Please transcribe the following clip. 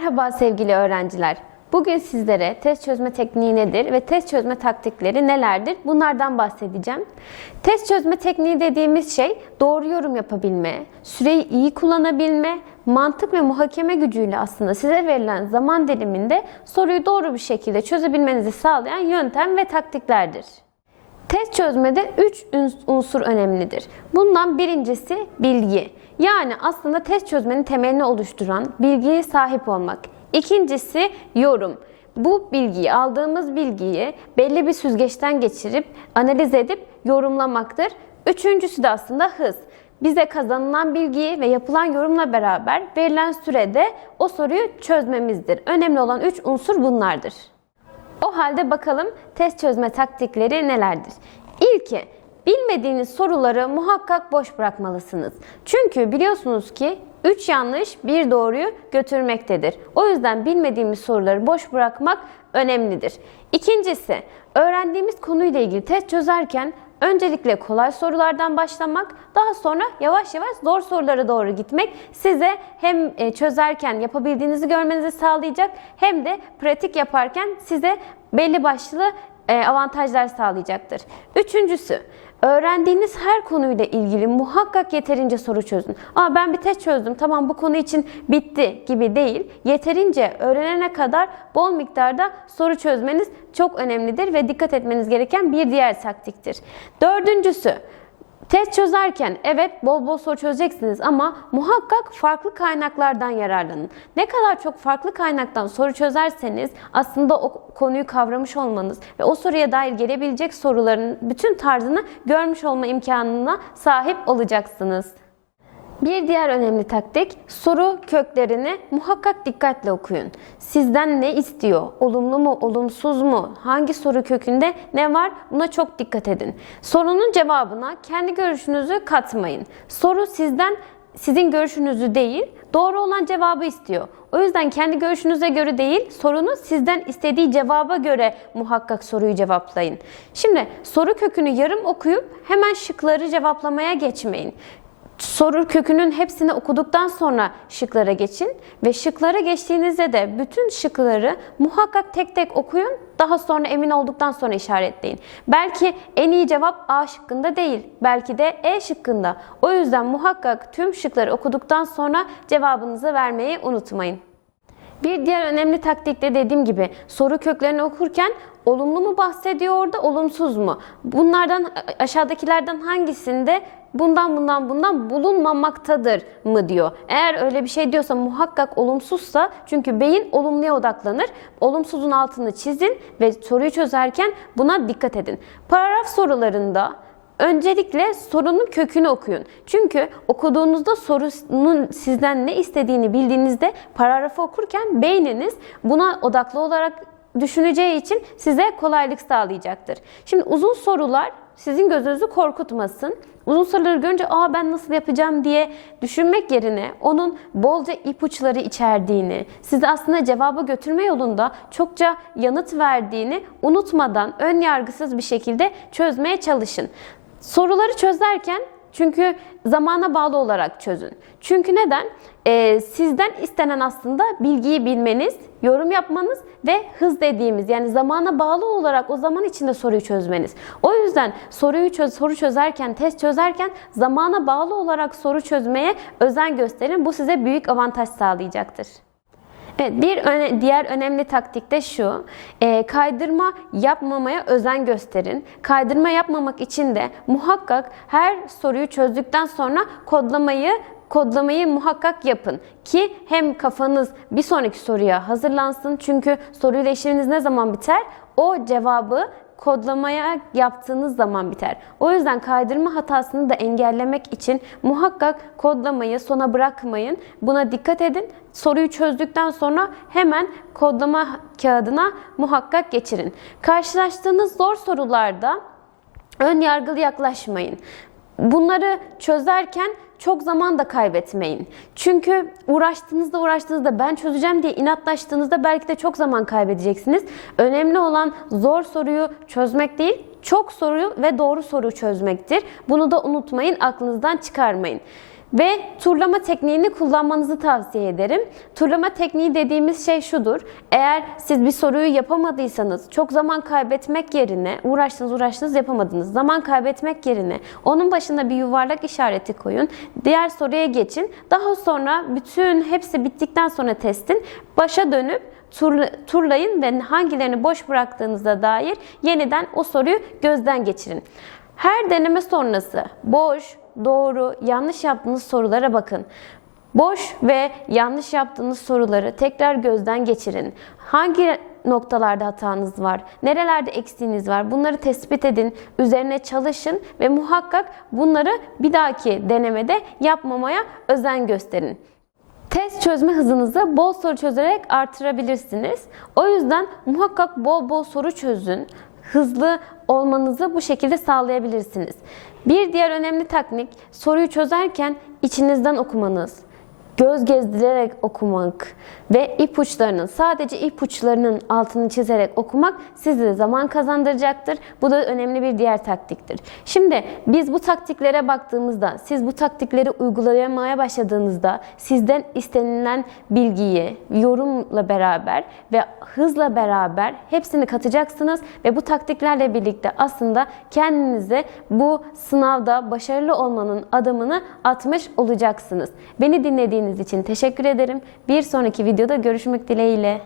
Merhaba sevgili öğrenciler. Bugün sizlere test çözme tekniği nedir ve test çözme taktikleri nelerdir? Bunlardan bahsedeceğim. Test çözme tekniği dediğimiz şey doğru yorum yapabilme, süreyi iyi kullanabilme, mantık ve muhakeme gücüyle aslında size verilen zaman diliminde soruyu doğru bir şekilde çözebilmenizi sağlayan yöntem ve taktiklerdir. Test çözmede 3 unsur önemlidir. Bundan birincisi bilgi. Yani aslında test çözmenin temelini oluşturan bilgiye sahip olmak. İkincisi yorum. Bu bilgiyi, aldığımız bilgiyi belli bir süzgeçten geçirip, analiz edip yorumlamaktır. Üçüncüsü de aslında hız. Bize kazanılan bilgiyi ve yapılan yorumla beraber verilen sürede o soruyu çözmemizdir. Önemli olan üç unsur bunlardır. O halde bakalım test çözme taktikleri nelerdir? İlki, bilmediğiniz soruları muhakkak boş bırakmalısınız. Çünkü biliyorsunuz ki 3 yanlış bir doğruyu götürmektedir. O yüzden bilmediğimiz soruları boş bırakmak önemlidir. İkincisi, öğrendiğimiz konuyla ilgili test çözerken öncelikle kolay sorulardan başlamak, daha sonra yavaş yavaş zor sorulara doğru gitmek size hem e, çözerken yapabildiğinizi görmenizi sağlayacak hem de pratik yaparken size belli başlı e, avantajlar sağlayacaktır. Üçüncüsü, öğrendiğiniz her konuyla ilgili muhakkak yeterince soru çözün. Aa ben bir test çözdüm, tamam bu konu için bitti gibi değil. Yeterince öğrenene kadar bol miktarda soru çözmeniz çok önemlidir ve dikkat etmeniz gereken bir diğer taktiktir. Dördüncüsü, Test çözerken evet bol bol soru çözeceksiniz ama muhakkak farklı kaynaklardan yararlanın. Ne kadar çok farklı kaynaktan soru çözerseniz aslında o konuyu kavramış olmanız ve o soruya dair gelebilecek soruların bütün tarzını görmüş olma imkanına sahip olacaksınız. Bir diğer önemli taktik soru köklerini muhakkak dikkatle okuyun. Sizden ne istiyor? Olumlu mu, olumsuz mu? Hangi soru kökünde ne var? Buna çok dikkat edin. Sorunun cevabına kendi görüşünüzü katmayın. Soru sizden sizin görüşünüzü değil, doğru olan cevabı istiyor. O yüzden kendi görüşünüze göre değil, sorunu sizden istediği cevaba göre muhakkak soruyu cevaplayın. Şimdi soru kökünü yarım okuyup hemen şıkları cevaplamaya geçmeyin. Soru kökünün hepsini okuduktan sonra şıklara geçin ve şıklara geçtiğinizde de bütün şıkları muhakkak tek tek okuyun. Daha sonra emin olduktan sonra işaretleyin. Belki en iyi cevap A şıkkında değil, belki de E şıkkında. O yüzden muhakkak tüm şıkları okuduktan sonra cevabınızı vermeyi unutmayın. Bir diğer önemli taktik de dediğim gibi soru köklerini okurken olumlu mu bahsediyor orada, olumsuz mu? Bunlardan aşağıdakilerden hangisinde bundan bundan bundan bulunmamaktadır mı diyor. Eğer öyle bir şey diyorsa muhakkak olumsuzsa çünkü beyin olumluya odaklanır. Olumsuzun altını çizin ve soruyu çözerken buna dikkat edin. Paragraf sorularında Öncelikle sorunun kökünü okuyun. Çünkü okuduğunuzda sorunun sizden ne istediğini bildiğinizde paragrafı okurken beyniniz buna odaklı olarak düşüneceği için size kolaylık sağlayacaktır. Şimdi uzun sorular sizin gözünüzü korkutmasın. Uzun soruları görünce aa ben nasıl yapacağım diye düşünmek yerine onun bolca ipuçları içerdiğini, sizi aslında cevaba götürme yolunda çokça yanıt verdiğini unutmadan ön yargısız bir şekilde çözmeye çalışın. Soruları çözerken çünkü zamana bağlı olarak çözün. Çünkü neden? Ee, sizden istenen aslında bilgiyi bilmeniz, yorum yapmanız ve hız dediğimiz yani zamana bağlı olarak o zaman içinde soruyu çözmeniz. O yüzden soruyu çöz, soru çözerken, test çözerken zamana bağlı olarak soru çözmeye özen gösterin. Bu size büyük avantaj sağlayacaktır. Evet, bir öne, diğer önemli taktik de şu, e, kaydırma yapmamaya özen gösterin. Kaydırma yapmamak için de muhakkak her soruyu çözdükten sonra kodlamayı kodlamayı muhakkak yapın ki hem kafanız bir sonraki soruya hazırlansın çünkü soruyla işiniz ne zaman biter? O cevabı kodlamaya yaptığınız zaman biter. O yüzden kaydırma hatasını da engellemek için muhakkak kodlamayı sona bırakmayın. Buna dikkat edin. Soruyu çözdükten sonra hemen kodlama kağıdına muhakkak geçirin. Karşılaştığınız zor sorularda ön yargılı yaklaşmayın. Bunları çözerken çok zaman da kaybetmeyin. Çünkü uğraştığınızda uğraştığınızda ben çözeceğim diye inatlaştığınızda belki de çok zaman kaybedeceksiniz. Önemli olan zor soruyu çözmek değil, çok soruyu ve doğru soruyu çözmektir. Bunu da unutmayın, aklınızdan çıkarmayın. Ve turlama tekniğini kullanmanızı tavsiye ederim. Turlama tekniği dediğimiz şey şudur. Eğer siz bir soruyu yapamadıysanız çok zaman kaybetmek yerine uğraştınız uğraştınız yapamadınız. Zaman kaybetmek yerine onun başına bir yuvarlak işareti koyun. Diğer soruya geçin. Daha sonra bütün hepsi bittikten sonra testin başa dönüp turla- turlayın ve hangilerini boş bıraktığınıza dair yeniden o soruyu gözden geçirin. Her deneme sonrası boş, doğru, yanlış yaptığınız sorulara bakın. Boş ve yanlış yaptığınız soruları tekrar gözden geçirin. Hangi noktalarda hatanız var? Nerelerde eksiğiniz var? Bunları tespit edin, üzerine çalışın ve muhakkak bunları bir dahaki denemede yapmamaya özen gösterin. Test çözme hızınızı bol soru çözerek artırabilirsiniz. O yüzden muhakkak bol bol soru çözün. Hızlı olmanızı bu şekilde sağlayabilirsiniz. Bir diğer önemli teknik soruyu çözerken içinizden okumanız, göz gezdirerek okumak ve ipuçlarının sadece ipuçlarının altını çizerek okumak size zaman kazandıracaktır. Bu da önemli bir diğer taktiktir. Şimdi biz bu taktiklere baktığımızda, siz bu taktikleri uygulamaya başladığınızda sizden istenilen bilgiyi yorumla beraber ve hızla beraber hepsini katacaksınız ve bu taktiklerle birlikte aslında kendinize bu sınavda başarılı olmanın adımını atmış olacaksınız. Beni dinlediğiniz için teşekkür ederim. Bir sonraki videoda görüşmek dileğiyle.